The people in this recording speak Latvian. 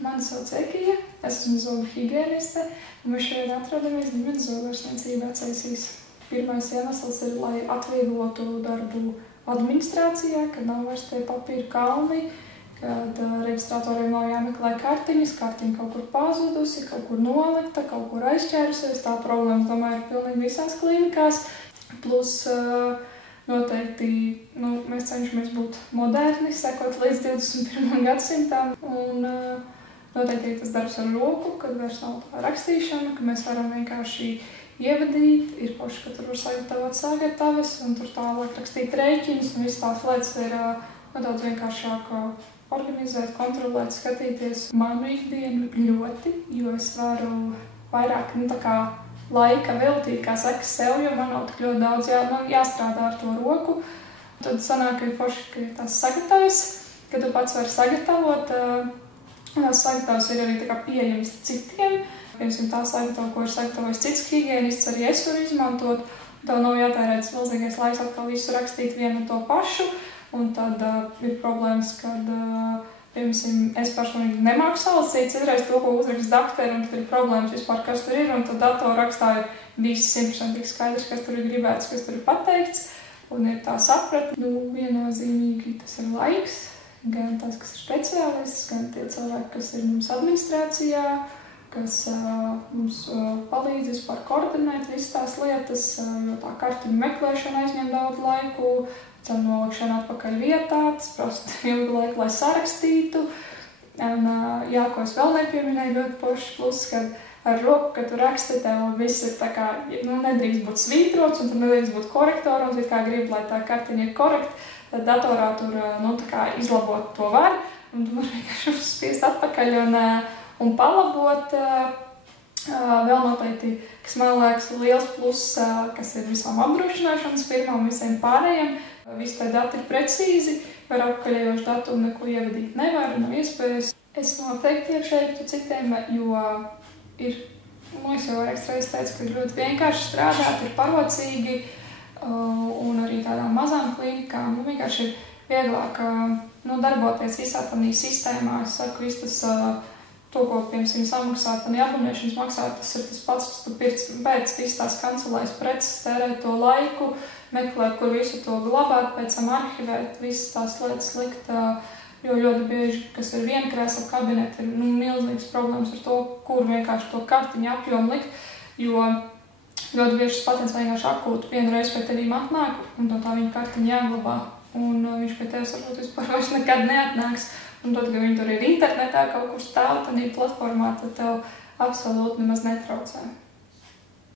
Mani sauc Egija, es esmu zobu higieniste, un mēs šodien atrodamies ģimenes zobārstniecībā Cēsīs. Pirmais iemesls ir, lai atvieglotu darbu administrācijā, kad nav vairs tie papīra kalni, kad reģistratoriem nav jāmeklē kartiņas, kartiņa kaut kur pazudusi, kaut kur nolikta, kaut kur aizķērusies. Tā problēma, domāju, ir pilnīgi visās klīnikās. Plus noteikti mēs cenšamies būt moderni, sekot līdz 21. gadsimtam. Un noteikti ir tas darbs ar roku, kad vairs nav tā rakstīšana, ka mēs varam vienkārši ievadīt. Ir forši, ka tur var sagatavot sagatavas un tur tālāk rakstīt rēķinus. Un viss tās lietas ir nedaudz vienkāršāk organizēt, kontrolēt, skatīties. Manu ikdienu ļoti, jo es varu vairāk laika veltīt, kā saka, sev, jo man nav tik ļoti daudz jāstrādā ar to roku. Tad sanāk, ka ir forši, ka ir tās sagatavas, ka tu pats vari sagatavot. Tās sagatavas ir arī pieejamas citiem. Piemēram, tā sagatava, ko ir sagatavojis cits higienists, arī es varu izmantot. Tev nav jātērēt milzīgais laiks atkal visu rakstīt vienu to pašu. Un tad ir problēmas, kad piemēram, es personīgi nemāku salasīt citreiz to, ko uzrakst dakteri, un tad ir problēmas vispār, kas tur ir, un tad datorrakstā ir viss 100% skaidrs, kas tur ir gribēts, kas tur ir pateikts, un ir tā sapratne. Viennozīmīgi tas ir laiks, gan tas, kas ir speciālists, gan tie cilvēki, kas ir mums administrācijā, kas mums palīdz vispār koordinēt visas tās lietas, jo tā kartiņu meklēšana aizņem daudz laiku, ceļu nolikšana atpakaļ vietā, tas prasa ilgu laiku, lai sarakstītu. Un, ko es vēl nepieminēju, ļoti pošs plus, kad ar roku, kad tu raksti, tev viss ir tā kā, nedrīkst būt svītrots, un tur nedrīkst būt korektori, un tu kā gribi, lai tā kartiņa ir korekta, tad datorā tur, izlabot to var, un tu vari vienkārši spiest atpakaļ un palabot. Vēl noteikti, kas man liekas liels pluss, kas ir visām apdrošināšanas firmām, visiem pārējiem. Visi tie dati ir precīzi, var apkaļējošu datu un neko ievadīt nevar, nav iespējas. Es noteikti ieteiktu citiem, jo ir, es jau reiz teicu, ka ir ļoti vienkārši strādāt, ir parocīgi, un arī tādām mazām klīnikām, vienkārši ir vieglāk darboties visā tādā sistēmā. Es saku, viss tas to, ko, piemēram, samaksāt un abonēšanas maksāt, tas ir tas pats, kas tu pēc visas tās kancelēs preces, tērēt to laiku, meklēt, kur visu to glabāt, pēc tam arhivēt, visas tās lietas likt, jo ļoti bieži, kas ir vienkrēsla kabineti, ir milzīgas problēmas ar to, kur vienkārši to kartiņu apjomu likt, jo ļoti bieži pacients vienkārši akūti vienu reizi pie tevīm atnāk, un tā viņa kartiņa jāglabā, un viņš pie tevis varbūt vispār vairs nekad neatnāks. Un tad, kad viņi tur ir internetā kaut kur stāv, tad ir platformā, tad tev absolūti nemaz netraucē.